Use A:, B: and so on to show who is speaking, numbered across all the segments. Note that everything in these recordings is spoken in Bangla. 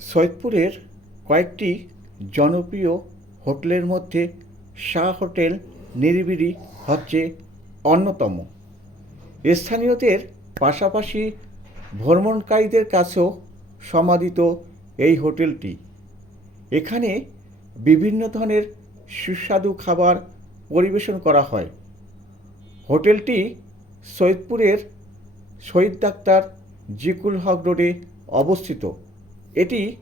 A: সৈয়দপুরের কয়েকটি জনপ্রিয় হোটেলের মধ্যে শাহ হোটেল নিরিবিলি হচ্ছে অন্যতম। স্থানীয়দের পাশাপাশি ভ্রমণকারীদের কাছেও সমাদিত এই হোটেলটি। এখানে বিভিন্ন ধরনের সুস্বাদু খাবার পরিবেশন করা হয়। হোটেলটি সৈয়দপুরের শহীদ ডাক্তার জিকুল হক রোডে অবস্থিত। এটি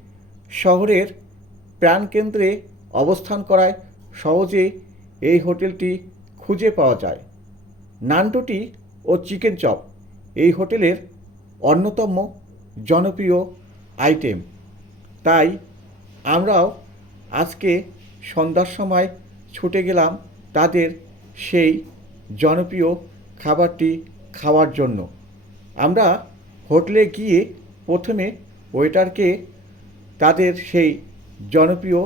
A: শহরের প্রাণকেন্দ্রে অবস্থান করায় সহজে এই হোটেলটি খুঁজে পাওয়া যায়। নানটুটি ও চিকেন চপ এই হোটেলের অন্যতম জনপ্রিয় আইটেম। তাই আমরাও আজকে সন্ধ্যার সময় ছুটে গেলাম তাদের সেই জনপ্রিয় খাবারটি খাওয়ার জন্য। আমরা হোটেলে গিয়ে প্রথমে ওয়েটারকে তাদের সেই জনপ্রিয়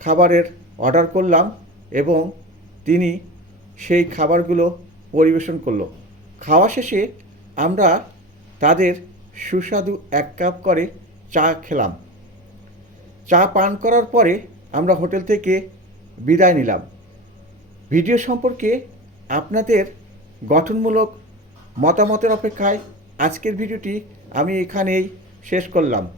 A: খাবারের অর্ডার করলাম এবং তিনি সেই খাবারগুলো পরিবেশন করল। খাওয়া শেষে আমরা তাদের সুস্বাদু এক কাপ করে চা খেলাম। চা পান করার পরে আমরা হোটেল থেকে বিদায় নিলাম। ভিডিও সম্পর্কে আপনাদের গঠনমূলক মতামতের অপেক্ষায় আজকের ভিডিওটি আমি এখানেই শেষ করলাম।